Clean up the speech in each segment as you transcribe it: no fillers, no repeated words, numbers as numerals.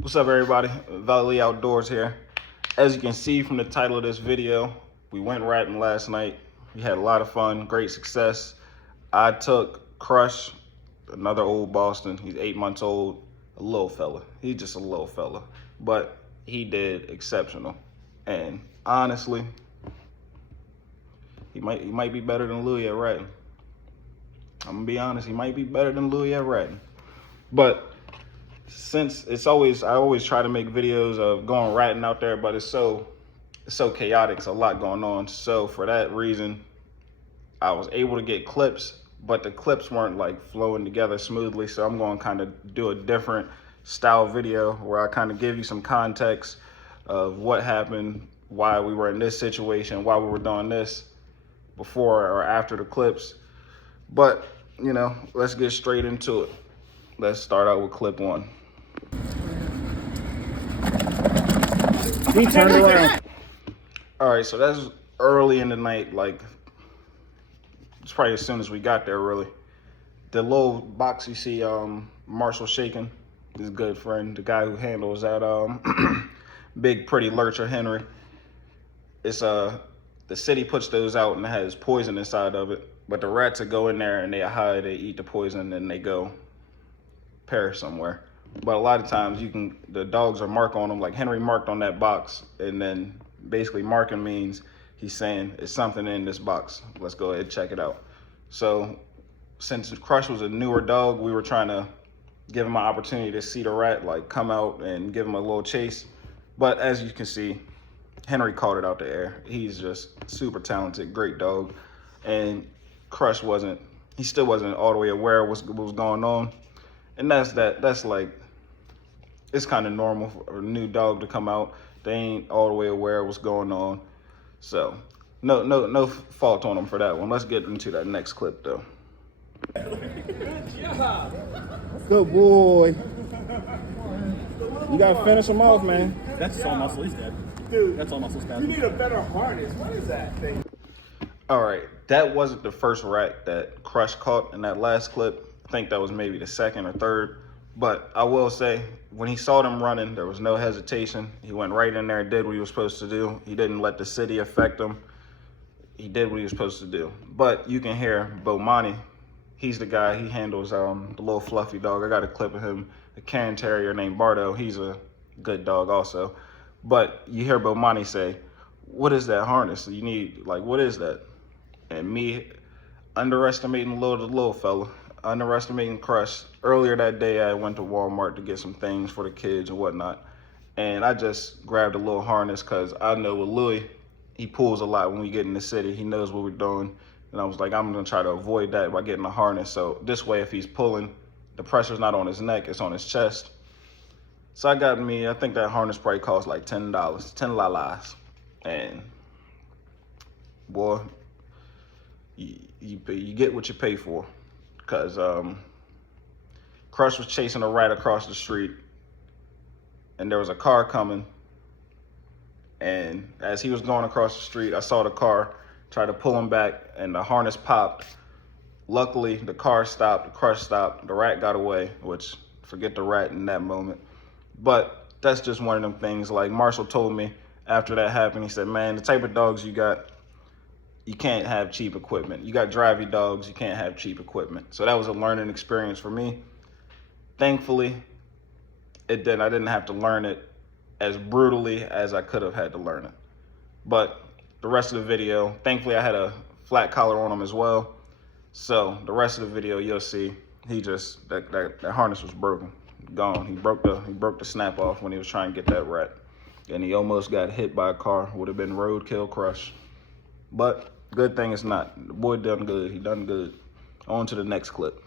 What's up, everybody? Valley Outdoors here. As you can see from the title of this video, we went ratting last night. We had a lot of fun, great success. I took Crush, another old Boston. He's 8 months old, a little fella. He's just a little fella, but he did exceptional. And honestly, he might be better than Louis at ratting. I'm gonna be honest, he might be better than Louis at ratting. But since I always try to make videos of going ratting out there, but it's so chaotic, it's a lot going on. So for that reason, I was able to get clips, but the clips weren't like flowing together smoothly. So I'm going to kind of do a different style video where I kind of give you some context of what happened, why we were in this situation, why we were doing this before or after the clips. But, you know, let's get straight into it. Let's start out with clip one. He turned around. All right, so that's early in the night, like it's probably as soon as we got there, really. The little box you see Marshall shaking, his good friend, the guy who handles that big pretty lurcher Henry. It's the city puts those out and it has poison inside of it, but the rats that go in there and they hide, they eat the poison and they go perish somewhere. But a lot of times the dogs are marked on them, like Henry marked on that box, and then basically marking means he's saying it's something in this box. Let's go ahead and check it out. So since Crush was a newer dog, we were trying to give him an opportunity to see the rat, like come out and give him a little chase. But as you can see, Henry caught it out the air. He's just super talented, great dog. And Crush still wasn't all the way aware of what was going on. And that's like, it's kind of normal for a new dog to come out. They ain't all the way aware of what's going on. So no fault on them for that one. Let's get into that next clip though. Good job. Good boy. You gotta finish him off, man. That's all muscle. He's dead. Dude, that's all muscle spasm. You need a better harness. What is that thing? All right, that wasn't the first rat that Crush caught in that last clip. I think that was maybe the second or third. But I will say, when he saw them running, there was no hesitation. He went right in there and did what he was supposed to do. He didn't let the city affect him. He did what he was supposed to do. But you can hear Bomani. He's the guy, he handles the little fluffy dog. I got a clip of him, a Cairn Terrier named Bardo. He's a good dog also. But you hear Bomani say, what is that harness you need? Like, what is that? And me underestimating the little fella, underestimating Crush. Earlier that day, I went to Walmart to get some things for the kids and whatnot. And I just grabbed a little harness because I know with Louis, he pulls a lot when we get in the city. He knows what we're doing. And I was like, I'm gonna try to avoid that by getting a harness. So this way, if he's pulling, the pressure's not on his neck, it's on his chest. So I think that harness probably cost like $10, 10 lalas. And boy, you get what you pay for. Because Crush was chasing a rat across the street and there was a car coming. And as he was going across the street, I saw the car try to pull him back and the harness popped. Luckily, the car stopped, the Crush stopped, the rat got away, which forget the rat in that moment. But that's just one of them things. Like Marshall told me after that happened, he said, man, the type of dogs you got, you can't have cheap equipment. You got drivey dogs, you can't have cheap equipment. So that was a learning experience for me. Thankfully, I didn't have to learn it as brutally as I could have had to learn it. But the rest of the video, thankfully I had a flat collar on him as well. So the rest of the video, you'll see, that harness was broken, gone. He broke the snap off when he was trying to get that rat. And he almost got hit by a car. Would have been roadkill Crush. But good thing it's not. The boy done good. He done good. On to the next clip.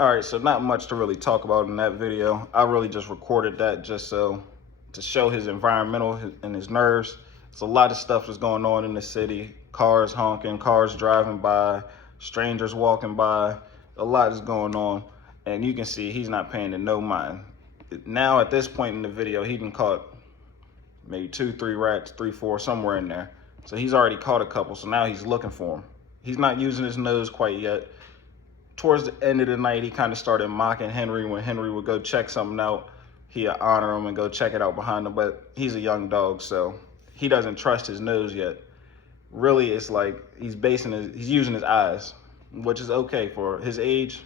All right, so not much to really talk about in that video. I really just recorded that just so to show his environmental and his nerves. It's a lot of stuff that's going on in the city. Cars honking, cars driving by, strangers walking by. A lot is going on, and you can see he's not paying it no mind. Now at this point in the video, he done caught maybe 2, 3 rats, 3, 4, somewhere in there. So he's already caught a couple, so now he's looking for them. He's not using his nose quite yet. Towards the end of the night, he kind of started mocking Henry. When Henry would go check something out, he'd honor him and go check it out behind him. But he's a young dog, so he doesn't trust his nose yet. Really, it's like he's using his eyes, which is okay for his age.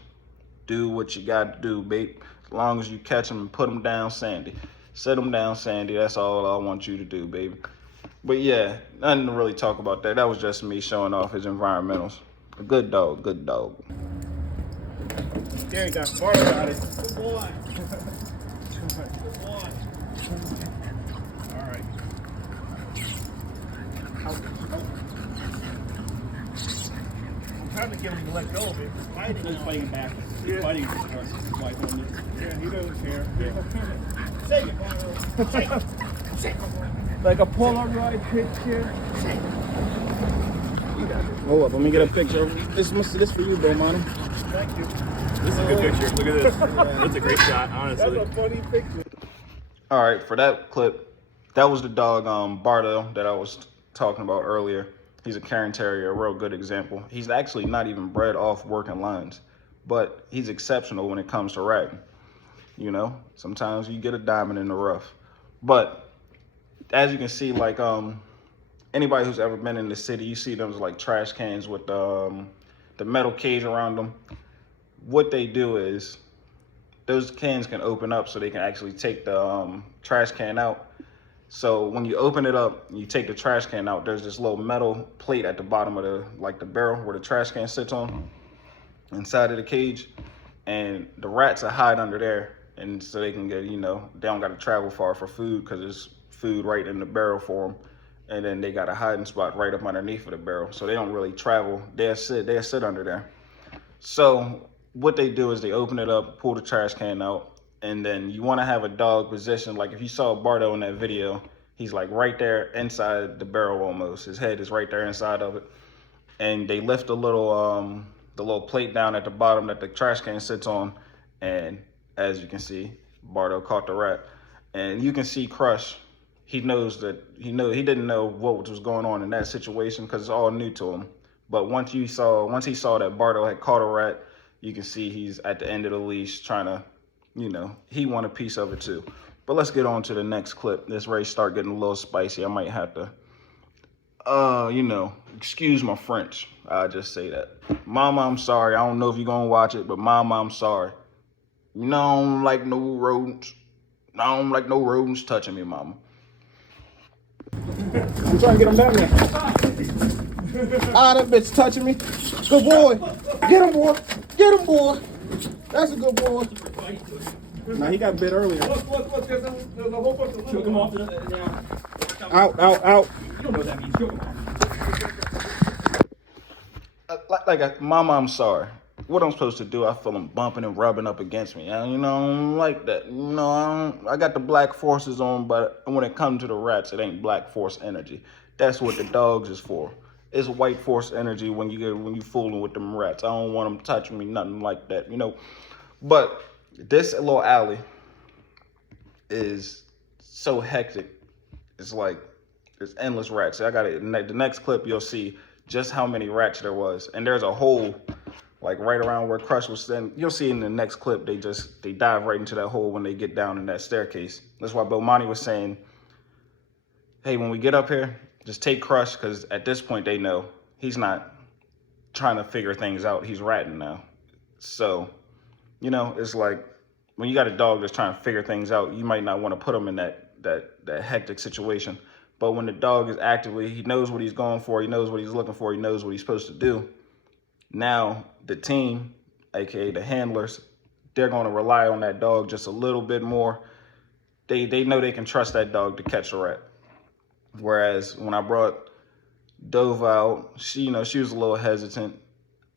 Do what you got to do, babe. As long as you catch him and put him down, Sandy. Set him down, Sandy. That's all I want you to do, baby. But yeah, nothing to really talk about that. That was just me showing off his environmentals. A good dog, good dog. Gary got smart about it. Good boy. Good boy. All right. I'm trying to get him to let go of it. He's fighting. He's fighting back. Yeah. He's fighting his wife on it. Yeah, he doesn't care. Yeah. Shake it, Bardo. Shake it. Shake it. Like a Polaroid picture. Hold up, let me get a picture. This for you, Bomani. Thank you. This is a good picture. Look at this. That's a great shot, honestly. That's a funny picture. All right, for that clip, that was the dog Bardo that I was talking about earlier. He's a Cairn Terrier, a real good example. He's actually not even bred off working lines, but he's exceptional when it comes to ratting. You know, sometimes you get a diamond in the rough. But as you can see, like anybody who's ever been in the city, you see those like trash cans with the metal cage around them. What they do is those cans can open up so they can actually take the trash can out. So when you open it up, you take the trash can out, there's this little metal plate at the bottom of the barrel where the trash can sits on, inside of the cage, and the rats are hide under there, and so they can get, you know, they don't got to travel far for food because there's food right in the barrel for them, and then they got a hiding spot right up underneath of the barrel, so they don't really travel. They'll sit under there. So what they do is they open it up, pull the trash can out, and then you want to have a dog positioned. Like if you saw Bardo in that video, he's like right there inside the barrel almost. His head is right there inside of it. And they lift the little plate down at the bottom that the trash can sits on. And as you can see, Bardo caught the rat. And you can see Crush, he knows that, he didn't know what was going on in that situation because it's all new to him. But once he saw that Bardo had caught a rat, you can see he's at the end of the leash trying to, you know, he want a piece of it too. But let's get on to the next clip. This race start getting a little spicy. I might have to, you know, excuse my French. I'll just say that. Mama, I'm sorry. I don't know if you're going to watch it, but Mama, I'm sorry. You know, I don't like no rodents. I don't like no rodents touching me, Mama. I'm trying to get him down there. Ah, that bitch touching me. Good boy. Get him, boy. Get him, boy. That's a good boy. Now he got bit earlier. Look, there's a whole bunch of choke him off. Out. You don't know what that means. Choke him off. Mama, I'm sorry. What I'm supposed to do, I feel him bumping and rubbing up against me. You know, I don't like that. You know, I got the black forces on, but when it comes to the rats, it ain't black force energy. That's what the dogs is for. It's white force energy when you fooling with them rats. I don't want them touching me, nothing like that, you know. But this little alley is so hectic. It's like there's endless rats. I got it. The next clip, you'll see just how many rats there was, and there's a hole like right around where Crush was standing. You'll see in the next clip, they dive right into that hole when they get down in that staircase. That's why Bomani was saying, hey, when we get up here, just take Crush, because at this point they know he's not trying to figure things out. He's ratting now. So, you know, it's like when you got a dog that's trying to figure things out, you might not want to put him in that hectic situation. But when the dog is actively, he knows what he's going for, he knows what he's looking for, he knows what he's supposed to do. Now the team, aka the handlers, they're going to rely on that dog just a little bit more. They know they can trust that dog to catch a rat. Whereas when I brought Dove out, she was a little hesitant.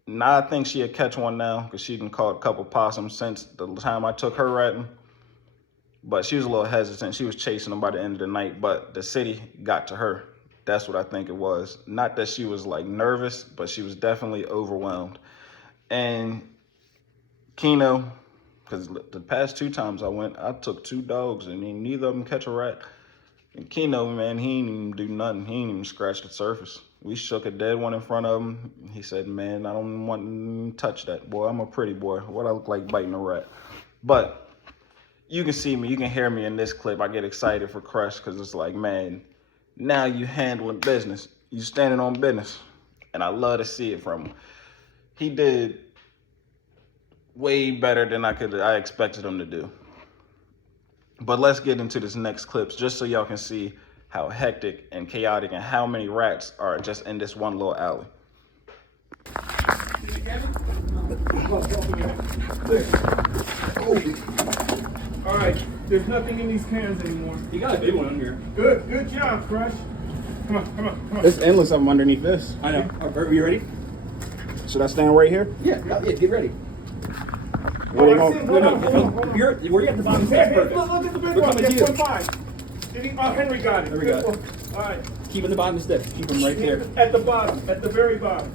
Now I think she'll catch one now because she done caught a couple possums since the time I took her ratting. But she was a little hesitant. She was chasing them by the end of the night, but the city got to her. That's what I think it was. Not that she was like nervous, but she was definitely overwhelmed. And Keno, because the past 2 times I went, I took 2 dogs and neither of them catch a rat. And Keno, man, he didn't even do nothing. He didn't even scratch the surface. We shook a dead one in front of him. He said, man, I don't want to touch that. Boy, I'm a pretty boy. What I look like biting a rat. But you can see me, you can hear me in this clip. I get excited for Crush because it's like, man, now you handling business. You standing on business. And I love to see it from him. He did way better than I expected him to do. But let's get into this next clip just so y'all can see how hectic and chaotic and how many rats are just in this one little alley. All right, there's nothing in these cans anymore. You got a big one in here. Good job, Crush. Come on. There's endless of them underneath this. I know. Are you ready? Should I stand right here? Yeah, get ready. Where they going? No, you're at the bottom. Hey, Perfect. look at the big We're one. coming to That's you. 1.5. Did he? Oh, Henry got it. There we go. All right. Keep in the bottom of the stick. Keep them right there. At the bottom, at the very bottom.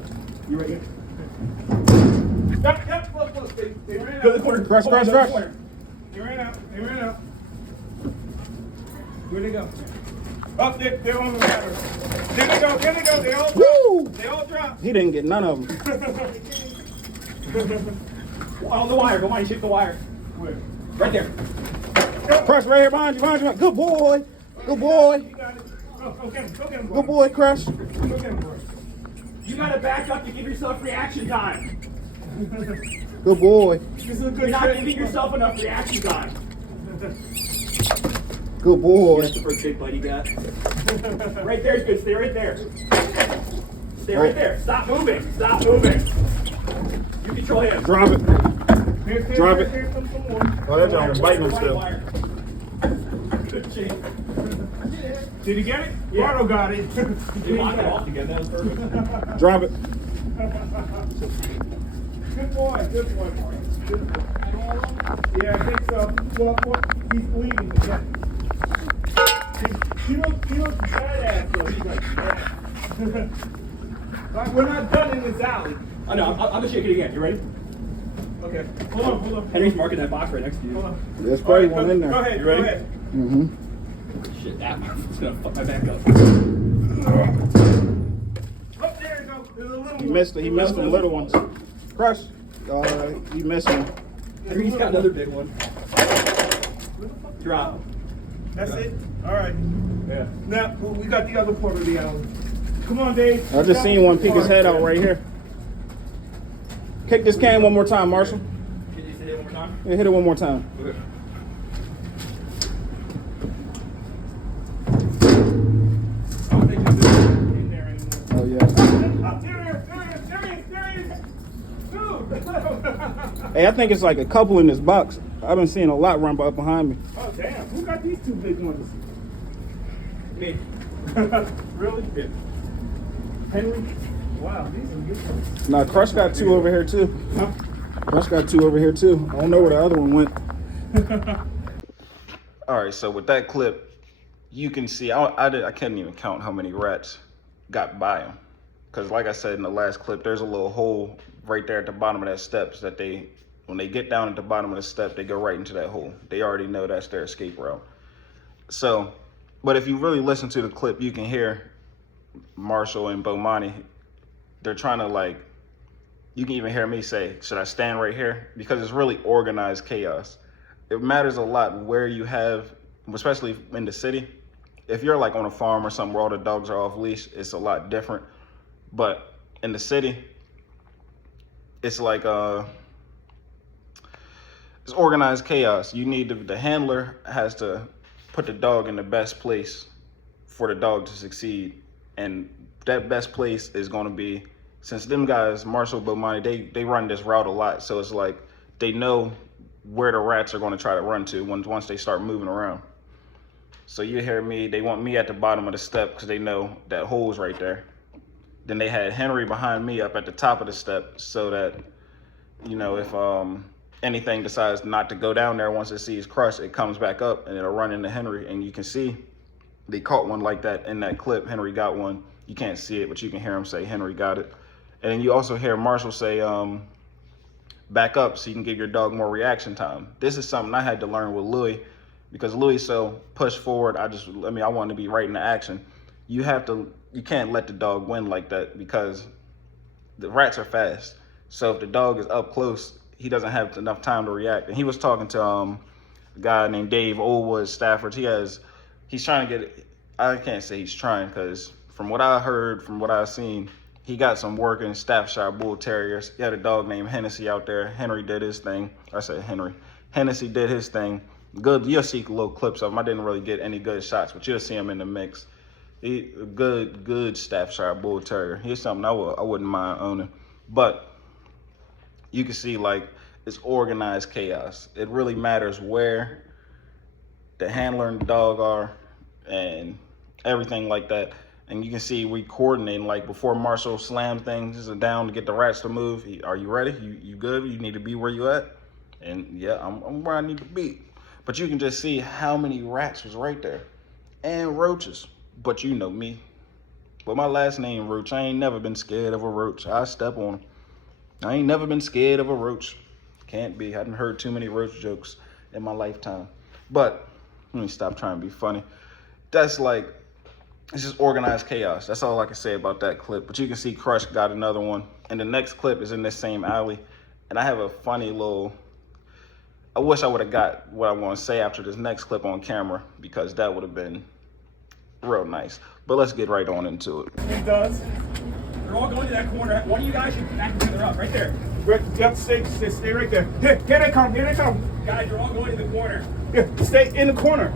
You ready? Yep, look. They ran out. Go to the corner. Crush. They ran out. Where'd they go? Up there, they're on the ladder. There they go. They all Woo! dropped. They all dropped. He didn't get none of them. On the wire. Go on, shake the wire. Where? Right there. Crush right here behind you. Good boy. You got it. Go get him, Good boy, Crush. Go get him, bro. You gotta back up to give yourself reaction time. Good boy. This is a good You're not trick. giving yourself enough reaction time. Good boy. That's the first big bite you got. Right there is good. Stay right there. Stay right there. Stop moving. You control him. Drop it. Drop it. Here's some more. Oh, that joint was biting him still. Good shape. Did he get it? Yeah. Bardo got it. You locked it all together. That was perfect. Drop it. Good boy. Yeah, I think so. Well, he's bleeding again. He looks badass though. He's like badass. Like, we're not done in this alley. I know. I'm gonna shake it again. You ready? Okay. Hold on. Henry's marking that box right next to you. Hold on. There's probably one in Go there. ahead. You ready? Go ahead. Mm-hmm. Shit, that it's gonna fuck my back up. Oh, there you go. There's a little He missed it. He missed them little ones. Crush. He missed them. Henry's got another big one. Drop. That's it? All right. Yeah. Now, we got the other part of the alley. Come on, Dave. I just seen one peek his head out right here. Kick this can one more time, Marshall. Can you say it one more time? Yeah, hit it one more time. Okay. I don't think there's anything in there anymore. Oh, yeah. Oh, there he is. Dude. Hey, I think it's like a couple in this box. I've been seeing a lot run up behind me. Oh, damn. Who got these 2 big ones? Me. Really? Yeah. Henry? Wow, these are good ones. Nah, Crush got 2 over here too. Huh? Crush got 2 over here too. I don't know where the other one went. All right, so with that clip, you can see, I can't even count how many rats got by him. Because like I said in the last clip, there's a little hole right there at the bottom of that steps that when they get down at the bottom of the step, they go right into that hole. They already know that's their escape route. So, but if you really listen to the clip, you can hear Marshall and Bomani, they're trying to you can even hear me say, should I stand right here? Because it's really organized chaos. It matters a lot where you have, especially in the city. If you're on a farm or something where all the dogs are off leash, it's a lot different. But in the city, it's it's organized chaos. You need the handler has to put the dog in the best place for the dog to succeed. And that best place is going to be, since them guys, Marshall, Bomani, they run this route a lot. So it's they know where the rats are going to try to run to once they start moving around. So you hear me, they want me at the bottom of the step because they know that hole's right there. Then they had Henry behind me up at the top of the step so that, you know, if anything decides not to go down there once it sees Crush, it comes back up and it'll run into Henry. And you can see they caught one like that in that clip. Henry got one. You can't see it, but you can hear him say Henry got it. And then you also hear Marshall say, back up so you can give your dog more reaction time. This is something I had to learn with Louis because Louis so pushed forward. I wanted to be right in the action. You can't let the dog win like that because the rats are fast. So if the dog is up close, he doesn't have enough time to react. And he was talking to a guy named Dave Oldwood Stafford. He's trying to get, I can't say he's trying because from what I heard, from what I've seen, he got some working Staffordshire Bull Terriers. He had a dog named Hennessy out there. Henry did his thing. I said Henry. Hennessy did his thing. Good. You'll see little clips of him. I didn't really get any good shots, but you'll see him in the mix. A good Staffordshire Bull Terrier. Here's something I wouldn't mind owning. But you can see, like, it's organized chaos. It really matters where the handler and the dog are and everything like that. And you can see we coordinating, like before Marshall slammed things down to get the rats to move. Are you ready? You good? You need to be where you at? And yeah, I'm where I need to be. But you can just see how many rats was right there. And roaches. But you know me. With my last name, Roach, I ain't never been scared of a roach. I step on them. I ain't never been scared of a roach. Can't be. I hadn't heard too many roach jokes in my lifetime. But let me stop trying to be funny. That's like, it's just organized chaos. That's all I can say about that clip. But you can see Crush got another one. And the next clip is in this same alley. And I have a funny little, I wish I would have got what I want to say after this next clip on camera, because that would have been real nice. But let's get right on into it. It does. They're all going to that corner. One of you guys should back each other up, right there. You have to stay right there. Here they come. Guys, they're all going to the corner. Here, stay in the corner.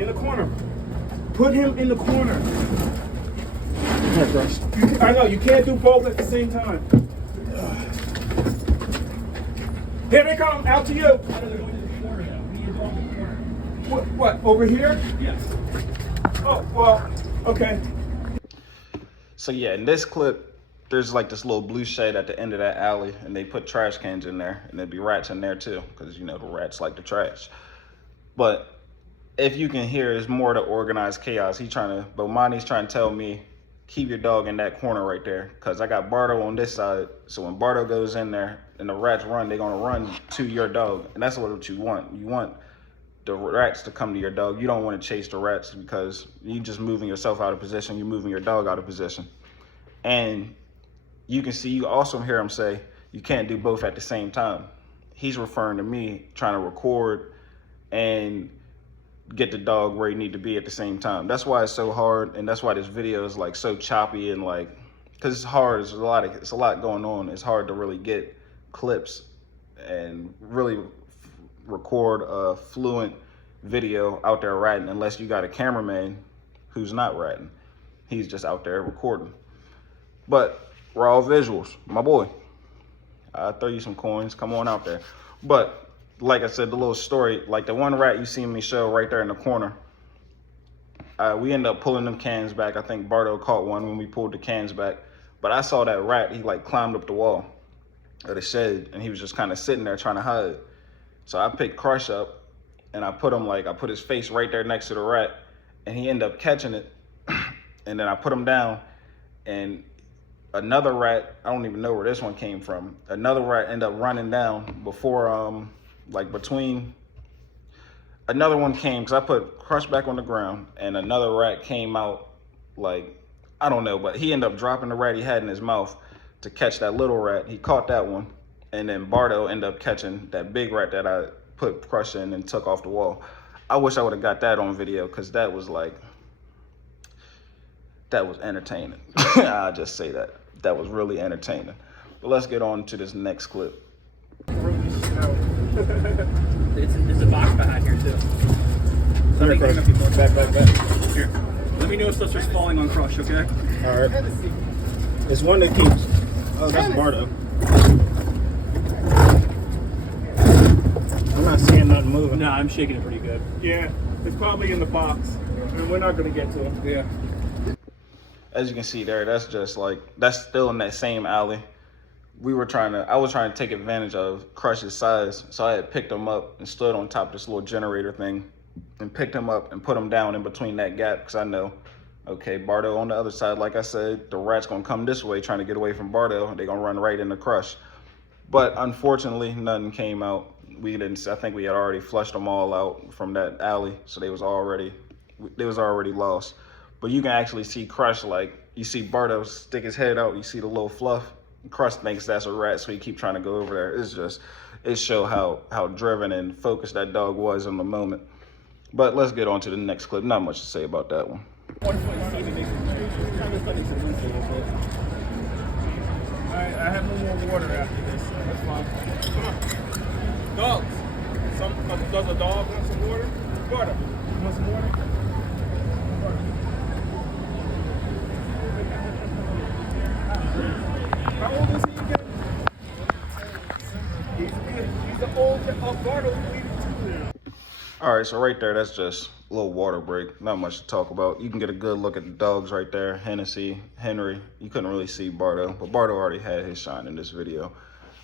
Put him in the corner. I know, you can't do both at the same time. Here they come, out to you. They're going to the corner, though. We need to go to the corner. What, over here? Yes. Oh, well, okay. So yeah, in this clip, there's like this little blue shed at the end of that alley, and they put trash cans in there, and there'd be rats in there too, because you know the rats like the trash. But if you can hear, it's more the organized chaos. Bomani's trying to tell me, keep your dog in that corner right there, because I got Bardo on this side. So when Bardo goes in there and the rats run, they're gonna run to your dog, and that's what you want. You want the rats to come to your dog. You don't want to chase the rats because you're just moving yourself out of position. You're moving your dog out of position. And you can see, you also hear him say, you can't do both at the same time. He's referring to me trying to record and get the dog where he need to be at the same time. That's why it's so hard, and that's why this video is like so choppy and like, because it's hard. It's a lot going on. It's hard to really get clips and really record a fluent video out there ratting, unless you got a cameraman who's not ratting. He's just out there recording. But raw visuals, my boy. I'll throw you some coins. Come on out there. But like I said, the little story, like the one rat you see me show right there in the corner, we ended up pulling them cans back. I think Bardo caught one when we pulled the cans back. But I saw that rat, he like climbed up the wall of the shed, and he was just kind of sitting there trying to hide. So I picked Crush up, and I put his face right there next to the rat, and he ended up catching it. And then I put him down, and another rat, I don't even know where this one came from, another rat ended up running down before, another one came, because I put Crush back on the ground, and another rat came out, like, I don't know, but he ended up dropping the rat he had in his mouth to catch that little rat. He caught that one. And then Bardo ended up catching that big rat that I put Crush in and took off the wall. I wish I would have got that on video, because that was entertaining. I'll just say that. That was really entertaining. But let's get on to this next clip. It's a box behind here, too. Sorry, Crush. Back. Here. Let me know if stuff starts falling on Crush, okay? All right. It's one that keeps. Oh, that's Bardo. I'm not seeing nothing moving. Nah, I'm shaking it pretty good. Yeah, it's probably in the box. And we're not going to get to him. Yeah. as you can see there, that's just like, that's still in that same alley. I was trying to take advantage of Crush's size. So I had picked him up and stood on top of this little generator thing and picked him up and put him down in between that gap. Cause I know, okay, Bardo on the other side, like I said, the rat's gonna come this way trying to get away from Bardo. They're gonna run right into Crush. But unfortunately, nothing came out. I think we had already flushed them all out from that alley. So they was already lost. But you can actually see Crush, like, you see Bardo stick his head out, you see the little fluff. Crush thinks that's a rat, so he keep trying to go over there. It show how driven and focused that dog was in the moment. But let's get on to the next clip. Not much to say about that one. I have no more water after this, so that's fine. Come on. Dogs. Does a dog want some water? Water. You want some water? How old is he again? He's the old Bardo leader too now. All right, so right there, that's just a little water break. Not much to talk about. You can get a good look at the dogs right there. Hennessy, Henry. You couldn't really see Bardo, but Bardo already had his shine in this video.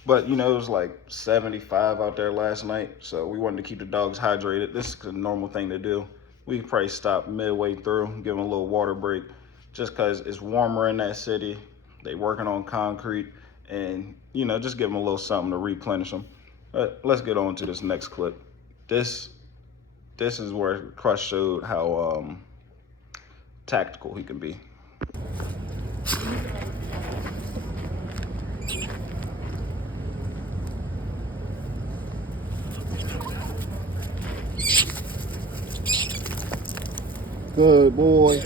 But, you know, it was like 75 out there last night, so we wanted to keep the dogs hydrated. This is a normal thing to do. We could probably stop midway through, give them a little water break, just because it's warmer in that city. They working on concrete, and, you know, just give them a little something to replenish them. But let's get on to this next clip. This is where Crush showed how tactical he can be. Good boy.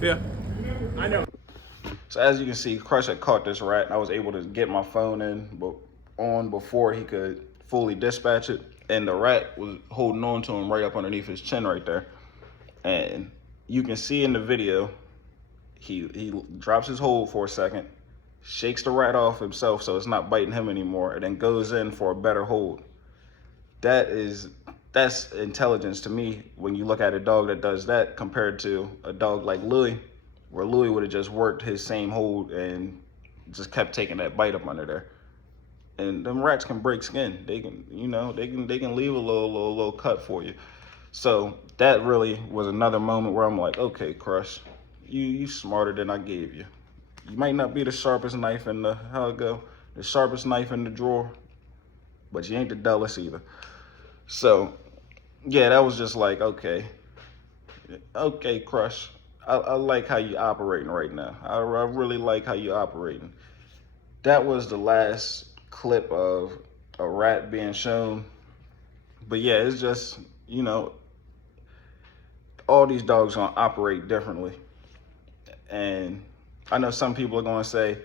Yeah, I know. So as you can see, Crush had caught this rat. I was able to get my phone on before he could fully dispatch it. And the rat was holding on to him right up underneath his chin right there. And you can see in the video, he drops his hold for a second, shakes the rat off himself so it's not biting him anymore, and then goes in for a better hold. That's intelligence to me when you look at a dog that does that compared to a dog like Louis, where Louis would have just worked his same hold and just kept taking that bite up under there. And them rats can break skin. They can, you know, they can leave a little cut for you. So that really was another moment where I'm like, okay, Crush, you smarter than I gave you. You might not be the sharpest knife in the the sharpest knife in the drawer, but you ain't the dullest either. So yeah, that was just like, okay, Crush. I like how you operating right now. I really like how you operating. That was the last clip of a rat being shown. But yeah, it's just, you know, all these dogs gonna operate differently. And I know some people are gonna say,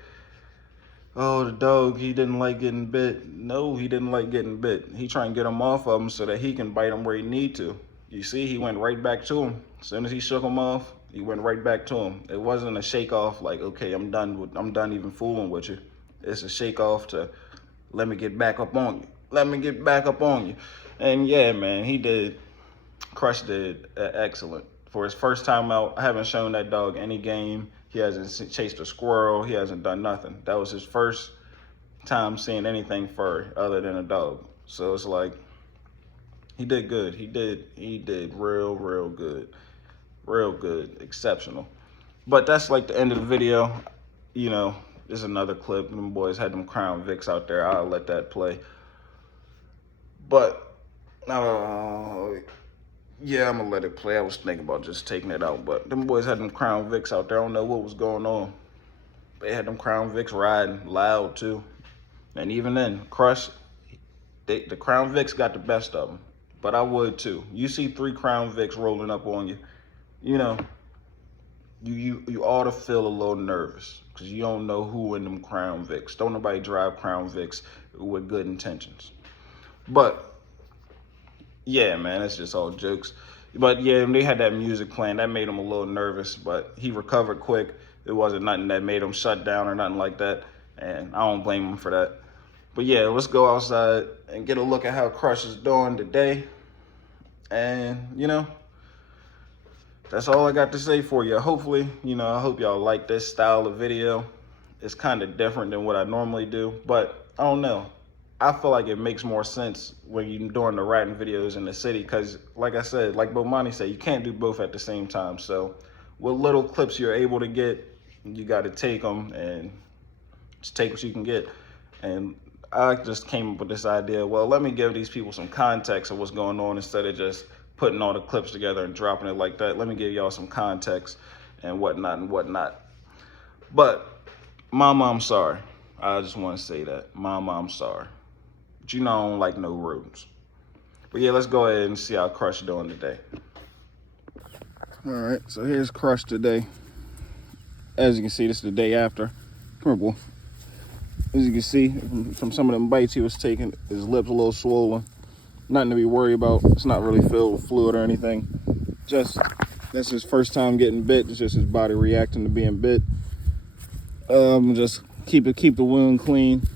oh, the dog, he didn't like getting bit. No, he didn't like getting bit. He trying to get him off of him so that he can bite him where he need to. You see, he went right back to him. As soon as he shook him off, he went right back to him. It wasn't a shake off like, okay, I'm done even fooling with you. It's a shake off to, let me get back up on you. Let me get back up on you. And yeah, man, Crush did excellent. For his first time out, I haven't shown that dog any game. He hasn't chased a squirrel. He hasn't done nothing. That was his first time seeing anything furry other than a dog. So it's like, he did good. He did real good. Real good, exceptional. But that's like the end of the video. You know, there's another clip. Them boys had them Crown Vics out there. I'll let that play. But, yeah, I'm gonna let it play. I was thinking about just taking it out, but them boys had them Crown Vics out there. I don't know what was going on. They had them Crown Vics riding loud too. And even then, Crush, the Crown Vics got the best of them. But I would too. You see 3 Crown Vics rolling up on you, you know, you ought to feel a little nervous because you don't know who in them Crown Vics. Don't nobody drive Crown Vics with good intentions. But yeah, man, it's just all jokes. But yeah, they had that music playing. That made him a little nervous, but he recovered quick. It wasn't nothing that made him shut down or nothing like that. And I don't blame him for that. But yeah, let's go outside and get a look at how Crush is doing today. And, you know, that's all I got to say for you. Hopefully, you know, I hope y'all like this style of video. It's kind of different than what I normally do, but I don't know. I feel like it makes more sense when you're doing the ratting videos in the city because, like I said, like Bomani said, you can't do both at the same time. So what little clips you're able to get, you got to take them and just take what you can get. And I just came up with this idea, well, let me give these people some context of what's going on instead of just putting all the clips together and dropping it like that. Let me give y'all some context and whatnot and whatnot. But Mama, I'm sorry. I just want to say that. Mama, I'm sorry. But you know I don't like no rodents. But yeah, let's go ahead and see how Crush doing today. All right, so here's Crush today. As you can see, this is the day after. Come here, boy. As you can see from some of them bites he was taking, his lips a little swollen. Nothing to be worried about. It's not really filled with fluid or anything. Just, that's his first time getting bit. It's just his body reacting to being bit. Just keep the wound clean.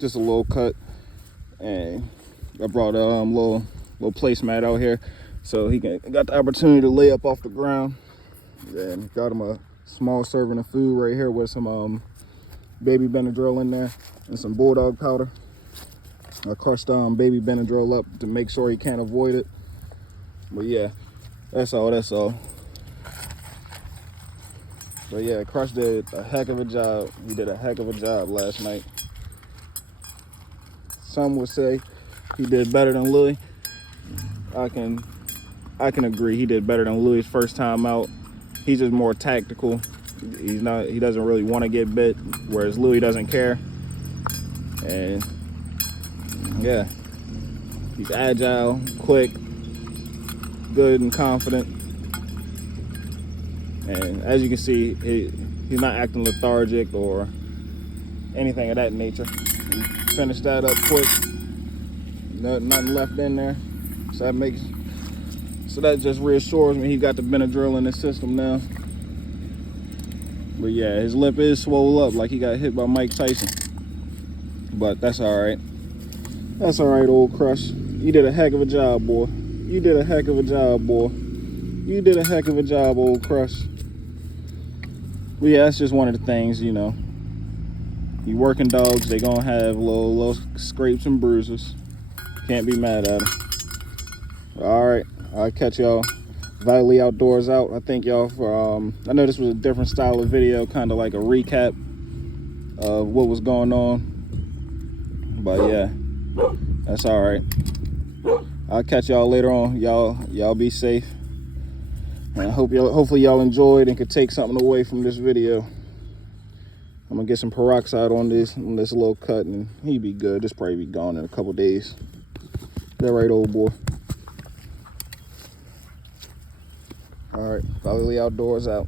Just a little cut. And I brought a little placemat out here so he got the opportunity to lay up off the ground. And got him a small serving of food right here with some baby Benadryl in there and some bulldog powder. I crushed baby Benadryl up to make sure he can't avoid it. But yeah, that's all. But yeah, Crush did a heck of a job. He did a heck of a job last night. Some would say he did better than Louis. I can agree. He did better than Louis' first time out. He's just more tactical. He doesn't really want to get bit, whereas Louis doesn't care. And yeah, he's agile, quick, good and confident. And as you can see, he's not acting lethargic or anything of that nature. He finished that up quick. Nothing left in there. So that just reassures me he got the Benadryl in his system now. But yeah, his lip is swole up like he got hit by Mike Tyson. But that's all right. That's all right, old Crush. You did a heck of a job, boy. You did a heck of a job, boy. You did a heck of a job, old Crush. But yeah, that's just one of the things, you know. You working dogs, they gonna have little scrapes and bruises. Can't be mad at them. All right, I'll catch y'all. Vitally Outdoors out. I thank y'all for, I know this was a different style of video, kind of like a recap of what was going on. But yeah, that's all right. I'll catch y'all later on. Y'all be safe. And hopefully y'all enjoyed and could take something away from this video. I'm gonna get some peroxide on this little cut and he'd be good. This probably be gone in a couple days. That right, old boy? All right, Vitally Outdoors out.